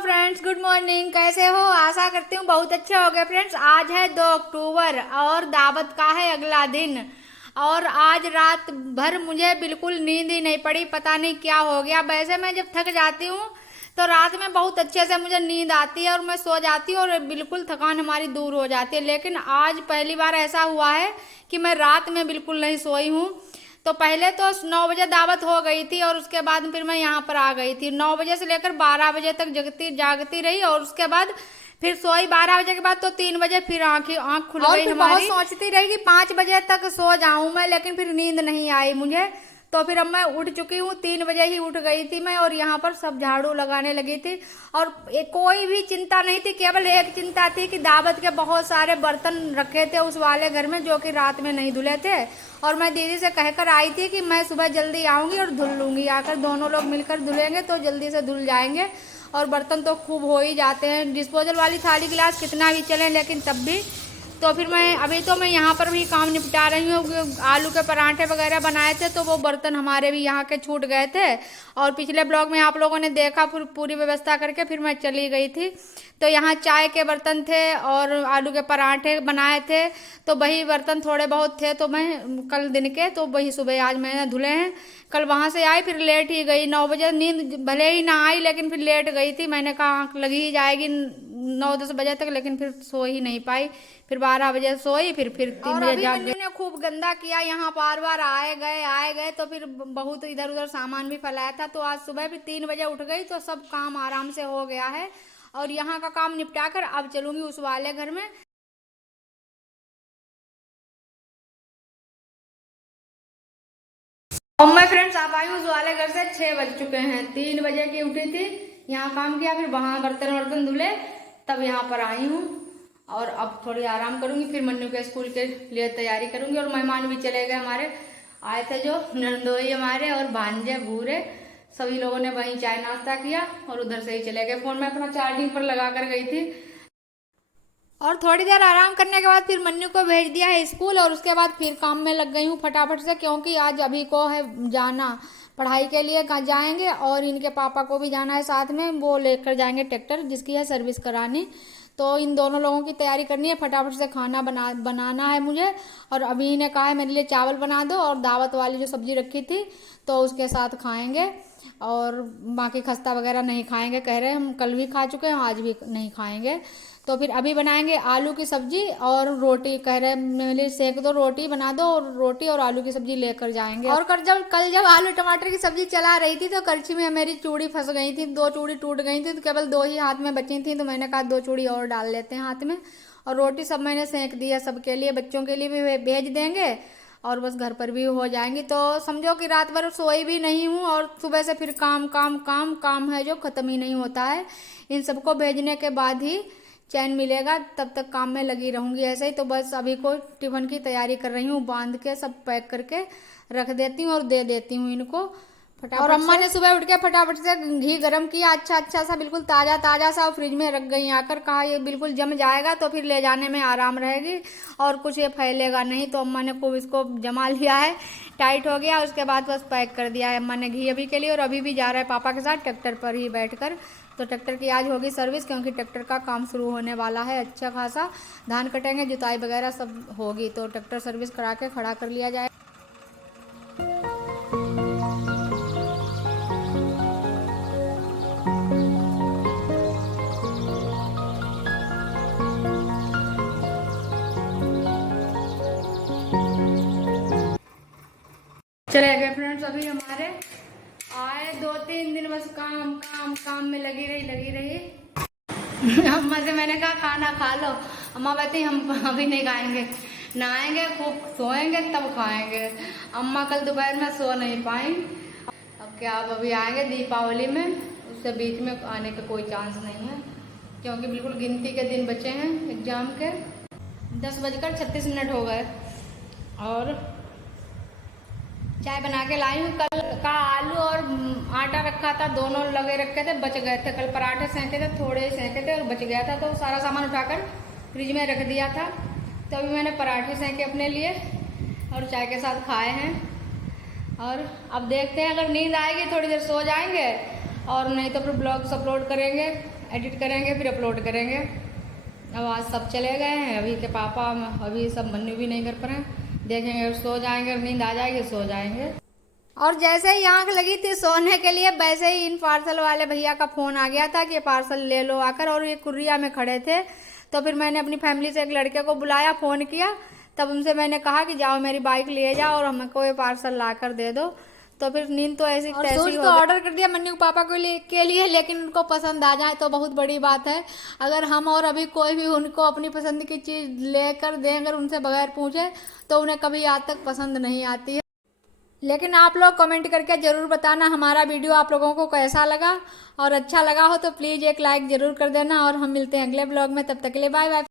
Friends, good morning. कैसे हो? आशा करती हूँ बहुत अच्छे हो गए। फ्रेंड्स, आज है 2 अक्टूबर और दावत का है अगला दिन। और आज रात भर मुझे बिल्कुल नींद ही नहीं पड़ी, पता नहीं क्या हो गया। वैसे मैं जब थक जाती हूँ तो रात में बहुत अच्छे से मुझे नींद आती है और मैं सो जाती हूँ और बिल्कुल थकान हमारी दूर हो जाती है। लेकिन आज पहली बार ऐसा हुआ है कि मैं रात में बिल्कुल नहीं सोई हूँ। तो पहले तो 9 बजे दावत हो गई थी और उसके बाद फिर मैं यहाँ पर आ गई थी। 9 बजे से लेकर 12 बजे तक जागती रही और उसके बाद फिर सोई। 12 बजे के बाद तो 3 बजे फिर आँख खुल गई हमारी। बहुत सोचती रही कि 5 बजे तक सो जाऊं मैं, लेकिन फिर नींद नहीं आई मुझे। तो फिर अब मैं उठ चुकी हूँ, 3 बजे ही उठ गई थी मैं और यहाँ पर सब झाड़ू लगाने लगी थी। और कोई भी चिंता नहीं थी, केवल एक चिंता थी कि दावत के बहुत सारे बर्तन रखे थे उस वाले घर में जो कि रात में नहीं धुले थे। और मैं दीदी से कहकर आई थी कि मैं सुबह जल्दी आऊँगी और धुल लूँगी। आकर दोनों लोग मिलकर धुलेंगे तो जल्दी से धुल जाएंगे। और बर्तन तो खूब हो ही जाते हैं, डिस्पोजल वाली थाली गिलास कितना भी चलें, लेकिन तब भी। तो फिर मैं अभी तो मैं यहाँ पर भी काम निपटा रही हूँ। आलू के पराठे वगैरह बनाए थे तो वो बर्तन हमारे भी यहाँ के छूट गए थे। और पिछले ब्लॉग में आप लोगों ने देखा, पूरी व्यवस्था करके फिर मैं चली गई थी। तो यहाँ चाय के बर्तन थे और आलू के पराठे बनाए थे, तो वही बर्तन थोड़े बहुत थे। तो मैं कल दिन के तो वही सुबह आज मैंने धुले हैं। कल वहाँ से आई फिर लेट ही गई। 9 बजे नींद भले ही ना आई लेकिन फिर लेट गई थी। मैंने कहा आँख लगी ही जाएगी 9-10 बजे तक, लेकिन फिर सो ही नहीं पाई। फिर 12 बजे सोई, फिर 3 बजे जाग गई। ने खूब गंदा किया, यहाँ बार बार आए गए तो फिर बहुत इधर उधर सामान भी फैलाया था। तो आज सुबह भी 3 बजे उठ गई तो सब काम आराम से हो गया है। और यहाँ का काम निपटा कर अब चलूंगी उस वाले घर में। और मैं फ्रेंड्स आप आई हूँ उस वाले घर से 6 बज चुके हैं। 3 बजे की उठी थी, यहाँ काम किया, फिर वहाँ बर्तन वर्तन धुले, तब यहाँ पर आई हूँ। और अब थोड़ी आराम करूंगी, फिर मन्नू के स्कूल के लिए तैयारी करूंगी। और मेहमान भी चले गए हमारे, आए थे जो नंदोई हमारे और भांजे भूरे, सभी लोगों ने वहीं चाय नाश्ता किया और उधर से ही चले गए। फोन में अपना चार्जिंग पर लगा कर गई थी। और थोड़ी देर आराम करने के बाद फिर मन्नू को भेज दिया है स्कूल और उसके बाद फिर काम में लग गई हूँ फटाफट से, क्योंकि आज अभी को है जाना पढ़ाई के लिए। कहाँ जाएंगे और इनके पापा को भी जाना है साथ में, वो लेकर जाएंगे ट्रैक्टर जिसकी है सर्विस करानी। तो इन दोनों लोगों की तैयारी करनी है, फटाफट से खाना बनाना है मुझे। और अभी ने कहा है मेरे लिए चावल बना दो और दावत वाली जो सब्जी रखी थी तो उसके साथ खाएंगे। और बाकी खस्ता वगैरह नहीं खाएंगे, कह रहे हैं हम कल भी खा चुके हैं, आज भी नहीं खाएंगे। तो फिर अभी बनाएंगे आलू की सब्जी और रोटी, कह रहे मेरे लिए सेक दो, रोटी बना दो, और रोटी और आलू की सब्जी लेकर जाएंगे। और कल जब आलू टमाटर की सब्जी चला रही थी तो करछी में मेरी चूड़ी फंस गई थी, 2 चूड़ी टूट गई थी, तो केवल 2 ही हाथ में बची थी। तो मैंने कहा 2 चूड़ी और डाल लेते हैं हाथ में। और रोटी सब मैंने सेक दिया सबके लिए, बच्चों के लिए भी भेज देंगे और बस घर पर भी हो जाएंगी। तो समझो कि रात भर सोई भी नहीं हूँ और सुबह से फिर काम काम काम काम है जो ख़त्म ही नहीं होता है। इन सबको भेजने के बाद ही चैन मिलेगा, तब तक काम में लगी रहूँगी ऐसे ही। तो बस अभी को टिफ़िन की तैयारी कर रही हूँ, बांध के सब पैक करके रख देती हूँ और दे देती हूँ इनको फटाफट। और अम्मा ने सुबह उठ के फटाफट से घी गरम किया, अच्छा सा बिल्कुल ताज़ा ताज़ा सा, और फ्रिज में रख गई आकर। कहा ये बिल्कुल जम जाएगा तो फिर ले जाने में आराम रहेगी और कुछ ये फैलेगा नहीं। तो अम्मा ने खूब इसको जमा लिया है, टाइट हो गया, उसके बाद बस पैक कर दिया है अम्मा ने घी अभी के लिए। और अभी भी जा रहा है पापा के साथ ट्रैक्टर पर ही बैठकर। तो ट्रैक्टर की आज होगी सर्विस, क्योंकि ट्रैक्टर का काम शुरू होने वाला है अच्छा खासा। धान कटेंगे, जुताई वगैरह सब होगी, तो ट्रैक्टर सर्विस करा के खड़ा कर लिया जाए। चले गए फ्रेंड्स अभी हमारे, आए 2-3 दिन बस काम काम काम में लगी रही। अम्मा से मैंने कहा खाना खा लो, अम्मा कहती हम अभी नहीं खाएंगे, नहाएंगे खूब सोएंगे तब खाएंगे। अम्मा कल दोपहर में सो नहीं पाई। अब क्या, अब अभी आएंगे दीपावली में, उससे बीच में आने का कोई चांस नहीं है, क्योंकि बिल्कुल गिनती के दिन बचे हैं एग्ज़ाम के। 10:36 हो गए और चाय बना के लाई हूँ। कल का आलू और आटा रखा था, दोनों लगे रखे थे, बच गए थे। कल पराठे सेंके थे, थोड़े ही सेंके थे और बच गया था, तो सारा सामान उठाकर फ्रिज में रख दिया था। तो अभी मैंने पराठे सेंके अपने लिए और चाय के साथ खाए हैं। और अब देखते हैं, अगर नींद आएगी थोड़ी देर सो जाएंगे और नहीं तो फिर ब्लॉग्स अपलोड करेंगे। एडिट करेंगे, फिर अपलोड करेंगे। अब आज सब चले गए हैं, अभी के पापा अभी सब मन्नू भी नहीं घर पर हैं। देखेंगे, सो जाएंगे, नींद आ जाएगी सो जाएंगे। और जैसे ही आंख लगी थी सोने के लिए, वैसे ही इन पार्सल वाले भैया का फ़ोन आ गया था कि ये पार्सल ले लो आकर। और ये कुर्रिया में खड़े थे, तो फिर मैंने अपनी फैमिली से एक लड़के को बुलाया, फ़ोन किया, तब उनसे मैंने कहा कि जाओ मेरी बाइक ले जाओ और हमको ये पार्सल ला कर दे दो। तो फिर नींद तो ऐसी तैसी हो। तो ऑर्डर कर दिया मन्नू पापा के लिए, लेकिन उनको पसंद आ जाए तो बहुत बड़ी बात है। अगर हम और अभी कोई भी उनको अपनी पसंद की चीज़ लेकर दें, अगर उनसे बगैर पूछे, तो उन्हें कभी आज तक पसंद नहीं आती है। लेकिन आप लोग कमेंट करके ज़रूर बताना हमारा वीडियो आप लोगों को कैसा लगा, और अच्छा लगा हो तो प्लीज़ एक लाइक ज़रूर कर देना। और हम मिलते हैं अगले ब्लॉग में, तब तक के लिए बाय बाय।